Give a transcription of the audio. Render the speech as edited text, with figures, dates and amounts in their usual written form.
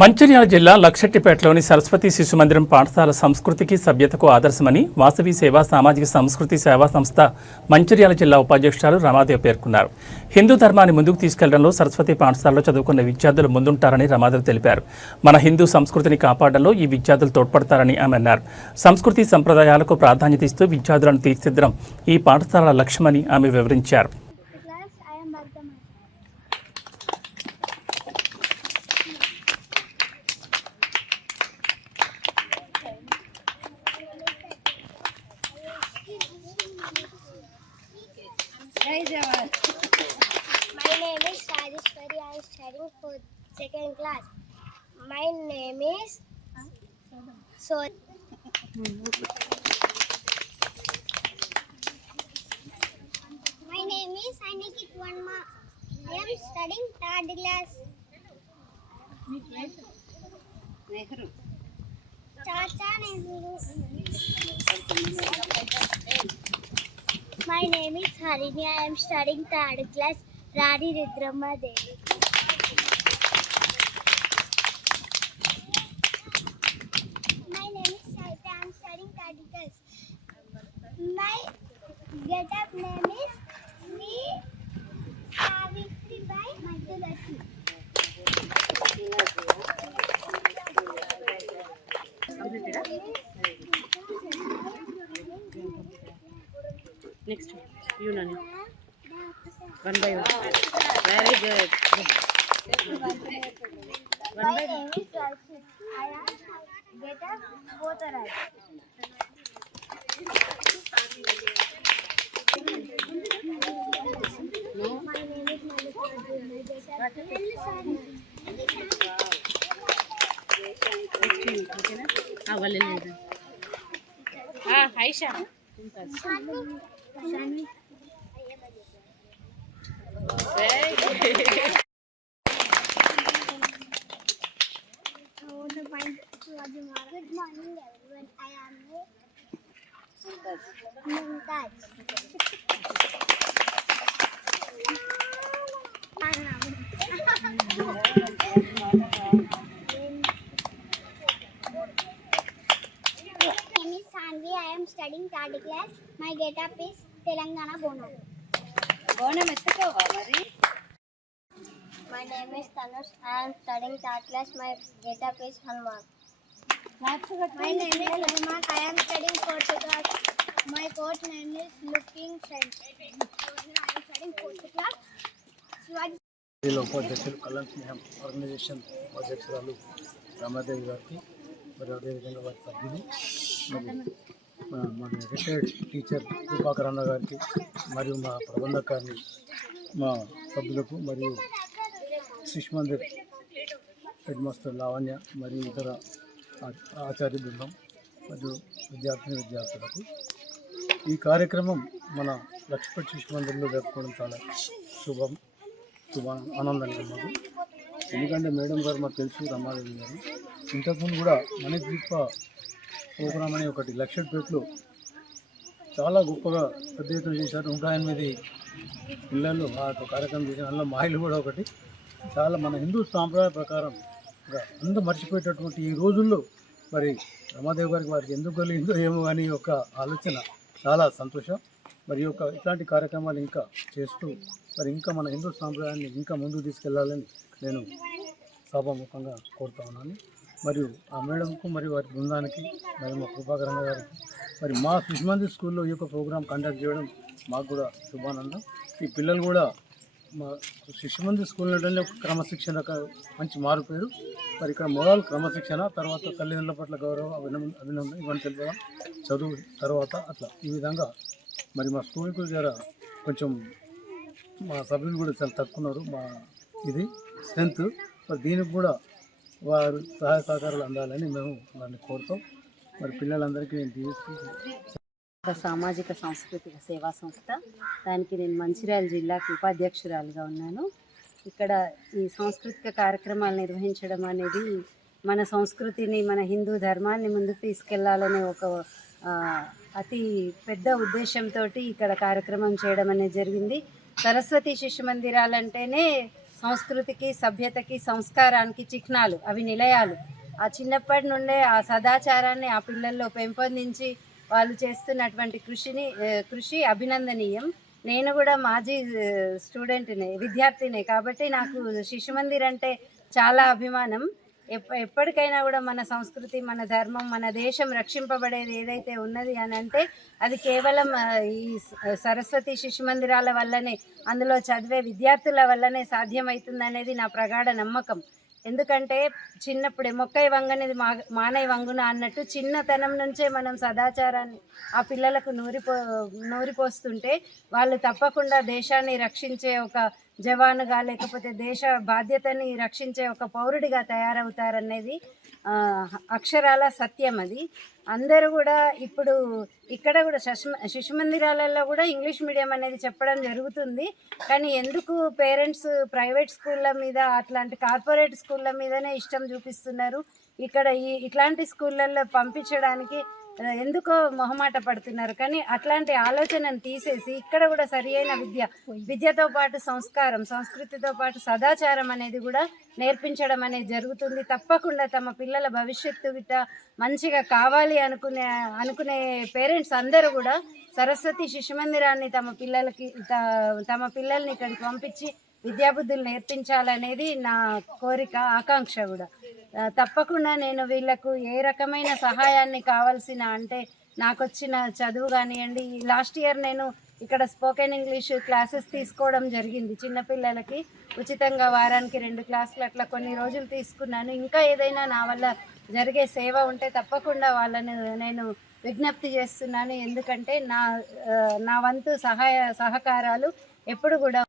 మంచిర్యాల జిల్లా లక్షెట్టిపేటలోని సరస్వతి శిశు మందిరం పాఠశాల సంస్కృతికి సభ్యతకు ఆదర్శమని వాసవి సేవా సామాజిక సంస్కృతి సేవా సంస్థ మంచిర్యాల జిల్లా ఉపాధ్యక్షురాలు రమాదేవి పేర్కొన్నారు. హిందూ ధర్మాన్ని ముందుకు తీసుకెళ్లడంలో సరస్వతి పాఠశాలలో చదువుకున్న విద్యార్థులు ముందుంటారని రమాదేవి తెలిపారు. మన హిందూ సంస్కృతిని కాపాడడంలో ఈ విద్యార్థులు తోడ్పడతారని ఆమె అన్నారు. సంస్కృతి సంప్రదాయాలకు ప్రాధాన్యత ఇస్తూ విద్యార్థులను తీర్చిదిద్దడం ఈ పాఠశాల లక్ష్యమని ఆమె వివరించారు. My name is Rajeshwari. I am studying for second class. My name is My name is Anikit Verma. I am studying third class. Chacha Nehru. My name is Harini. I am studying third class. Rani Ridramma Devi. My name is Saita. I am studying third class. My get-up name is Sri Savitri Bai Madhulasi. Next, you know. One by one. Very good. My name is Rashid. I am get up both are right. My name is Malika. Aisha. Good morning, everyone. I am Mumtaz. My name is Sanvi. I am studying third class. My get-up is Telangana Bonam. Bonam ఎత్తుకోవా మరి? My name is Tanush. I am studying third class. My get-up is Hanuman. My name is Hanuman. I am studying fourth class. My coach name is Looking Saint. I am studying fourth class. జిల్లా ఉపాధ్యక్షులు కళ్యాణ స్నేహం organisation అధ్యక్షురాలు రమాదేవి గారికి మరి అదేవిధంగా వారి సభ్యులు మరి రిటైర్డ్ టీచర్ కృపాకర్ అన్న గారికి మరియు మా ప్రబంధకారిని మా సభ్యులకు మరియు శిశు మందిర్ హెడ్ మాస్టర్ లావణ్య మరియు ఇతర ఆచార్య బృందం మరియు విద్యార్థులకు ఈ కార్యక్రమం మన లక్ష్మీపేట శిశు మందిర్లో జరుపుకోవడం చాలా శుభ ఆనందంగా మాకు. ఎందుకంటే మేడం గారు మాకు తెలుసు, రమాదేవి గారు ఇంతకుముందు కూడా మనీద్వీప ప్రోగ్రామ్ అని ఒకటి లక్షపేటలో చాలా గొప్పగా పెద్ద ఎత్తున చేశారు. 108 పిల్లలు ఆ కార్యక్రమం చేసిన అందులో మహిళలు కూడా ఒకటి. చాలా మన హిందూ సాంప్రదాయ ప్రకారంగా అందరూ మర్చిపోయేటటువంటి ఈ రోజుల్లో మరి రమాదేవి గారికి వారికి ఎందుకు కలిగిందో ఏమో కానీ ఒక ఆలోచన చాలా సంతోషం. మరి ఇట్లాంటి కార్యక్రమాలు ఇంకా చేస్తూ మరి ఇంకా మన హిందూ సాంప్రదాయాన్ని ఇంకా ముందుకు తీసుకెళ్లాలని నేను సభాముఖంగా కోరుతా ఉన్నాను. మరియు ఆ మేడంకు మరియు వారి బృందానికి మరియు మా కృపాకరణ గారికి మరి మా శిశు మందిర్ స్కూల్లో ఈ యొక్క ప్రోగ్రాం కండక్ట్ చేయడం మాకు కూడా శుభానందం. ఈ పిల్లలు కూడా మా శిశు మందిర్ స్కూల్ అంటే క్రమశిక్షణ మంచి మారుపేరు. మరి ఇక్కడ మొదలు క్రమశిక్షణ, తర్వాత తల్లిదండ్రుల పట్ల గౌరవం, అభినందన ఇవన్నీ తెలియడం, చదువు తర్వాత అట్లా ఈ విధంగా మరి మా స్కూల్కు జర కొంచెం మా సభ్యులు కూడా చాలా తక్కున్నారు. మా ఇది స్ట్రెంత్ మరి దీనికి కూడా వారు సహాయ సహకారాలు అందాలని మేము వారిని కోరుతాం. మరి పిల్లలందరికీ నేను ఒక సామాజిక సాంస్కృతిక సేవా సంస్థ, దానికి నేను మంచిర్యాల జిల్లాకి ఉపాధ్యక్షురాలుగా ఉన్నాను. ఇక్కడ ఈ సాంస్కృతిక కార్యక్రమాలు నిర్వహించడం అనేది మన సంస్కృతిని, మన హిందూ ధర్మాన్ని ముందుకు తీసుకెళ్లాలనే ఒక అతి పెద్ద ఉద్దేశంతో ఇక్కడ కార్యక్రమం చేయడం అనేది జరిగింది. సరస్వతి శిశు మందిరాలంటేనే సంస్కృతికి, సభ్యతకి, సంస్కారానికి చిహ్నాలు, అవి నిలయాలు. ఆ చిన్నప్పటి నుండే ఆ సదాచారాన్ని ఆ పిల్లల్లో పెంపొందించి వాళ్ళు చేస్తున్నటువంటి కృషి అభినందనీయం. నేను కూడా మాజీ స్టూడెంట్నే, విద్యార్థినే, కాబట్టి నాకు శిశు మందిర్ అంటే చాలా అభిమానం. ఎప్పటికైనా కూడా మన సంస్కృతి, మన ధర్మం, మన దేశం రక్షింపబడేది ఏదైతే ఉన్నది అని అంటే అది కేవలం ఈ సరస్వతి శిశు మందిరాల వల్లనే, అందులో చదివే విద్యార్థుల వల్లనే సాధ్యమవుతుంది అనేది నా ప్రగాఢ నమ్మకం. ఎందుకంటే చిన్నప్పుడే మొక్కై వంగనిది మానై వంగున అన్నట్టు చిన్నతనం నుంచే మనం సదాచారాన్ని ఆ పిల్లలకు నూరిపోస్తుంటే వాళ్ళు తప్పకుండా దేశాన్ని రక్షించే ఒక జవానుగా, లేకపోతే దేశ బాధ్యతని రక్షించే ఒక పౌరుడిగా తయారవుతారనేది అక్షరాల సత్యం. అది అందరూ కూడా ఇప్పుడు ఇక్కడ కూడా శిశు మందిరాలలో కూడా ఇంగ్లీష్ మీడియం అనేది చెప్పడం జరుగుతుంది. కానీ ఎందుకు పేరెంట్స్ ప్రైవేట్ స్కూళ్ళ మీద, అట్లాంటి కార్పొరేట్ స్కూళ్ళ మీదనే ఇష్టం చూపిస్తున్నారు? ఇక్కడ ఇట్లాంటి స్కూళ్ళల్లో పంపించడానికి ఎందుకో మొహమాట పడుతున్నారు. కానీ అట్లాంటి ఆలోచనను తీసేసి ఇక్కడ కూడా సరి అయిన విద్యతో పాటు సంస్కారం, సంస్కృతితో పాటు సదాచారం అనేది కూడా నేర్పించడం అనేది జరుగుతుంది. తప్పకుండా తమ పిల్లల భవిష్యత్తు గిట్ట మంచిగా కావాలి అనుకునే పేరెంట్స్ అందరూ కూడా సరస్వతి శిశు మందిరాన్ని తమ పిల్లల్ని ఇక్కడికి పంపించి విద్యాబుద్ధులు నేర్పించాలనేది నా కోరిక, ఆకాంక్ష కూడా. తప్పకుండా నేను వీళ్ళకు ఏ రకమైన సహాయాన్ని కావాల్సిన, అంటే నాకు వచ్చిన చదువు కానివ్వండి, లాస్ట్ ఇయర్ నేను ఇక్కడ స్పోకెన్ ఇంగ్లీష్ క్లాసెస్ తీసుకోవడం జరిగింది. చిన్నపిల్లలకి ఉచితంగా వారానికి 2 క్లాసులు అట్లా కొన్ని రోజులు తీసుకున్నాను. ఇంకా ఏదైనా నా వల్ల జరిగే సేవ ఉంటే తప్పకుండా వాళ్ళని నేను విజ్ఞప్తి చేస్తున్నాను. ఎందుకంటే నా వంతు సహకారాలు ఎప్పుడు కూడా